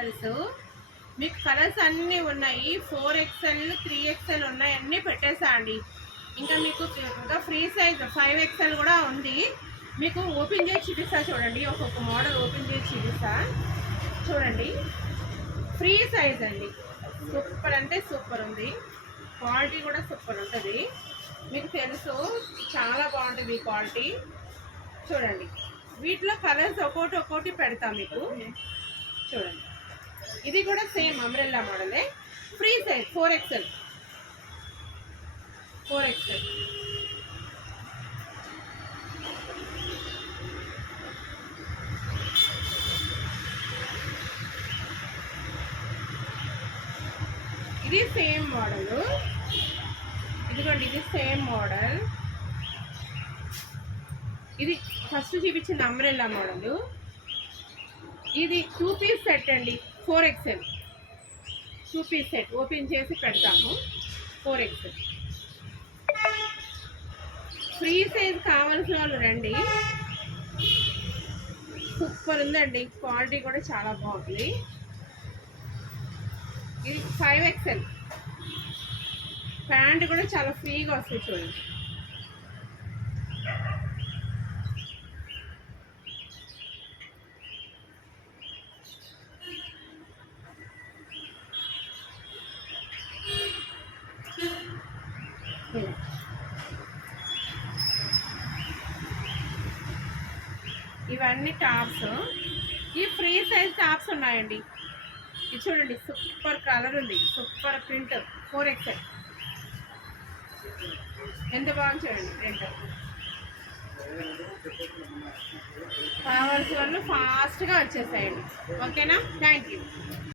Models. మీకు colours అన్నీ ఉన్నాయి. 4XL 3XL ఉన్నాయి, అన్నీ పెట్టేసా అండి. ఇంకా మీకు ఇంకా ఫ్రీ సైజ్ 5XL కూడా ఉంది. మీకు ఓపెన్ చేసి చూపిస్తా చూడండి. ఒక్కొక్క మోడల్ ఓపెన్ చేసి చూపిస్తా చూడండి. ఫ్రీ సైజ్ అండి. సూపర్ అంటే సూపర్ ఉంది. క్వాలిటీ కూడా సూపర్ ఉంటుంది. మీకు తెలుసు చాలా బాగుంటుంది ఈ క్వాలిటీ. చూడండి, వీటిలో కలర్స్ ఒక్కోటి పెడతాం మీకు. చూడండి, ఇది కూడా సేమ్ అంబ్రెల్లా మోడలే. Free size 4XL. ఇది సేమ్ మోడల్. ఇదిగోండి, ఇది సేమ్ మోడల్. ఇది ఫస్ట్ చూపించిన అంబ్రెల్లా మోడల్. ఇది 2 పీస్ సెట్ అండి. 4XL 2 పీస్ సెట్ ఓపెన్ చేసి పెడతాము. 4XL ఫ్రీ సైజ్ కావాల్సిన వాళ్ళు రండి. సూపర్ ఉందండి, క్వాలిటీ కూడా చాలా బాగుంది. ఇది 5XL. ప్యాంట్ కూడా చాలా ఫ్రీగా వస్తుంది చూడండి. ఇవన్నీ టాప్స్. ఈ ఫ్రీ సైజ్ టాప్స్ ఉన్నాయండి. ఇది చూడండి, సూపర్ కలర్ ఉంది, సూపర్ ప్రింట్. 4XL ఎంత బాగుంది చూడండి. ప్రింట్ కావాల్సిన వాళ్ళు ఫాస్ట్గా వచ్చేసాయండి. ఓకేనా? Thank you.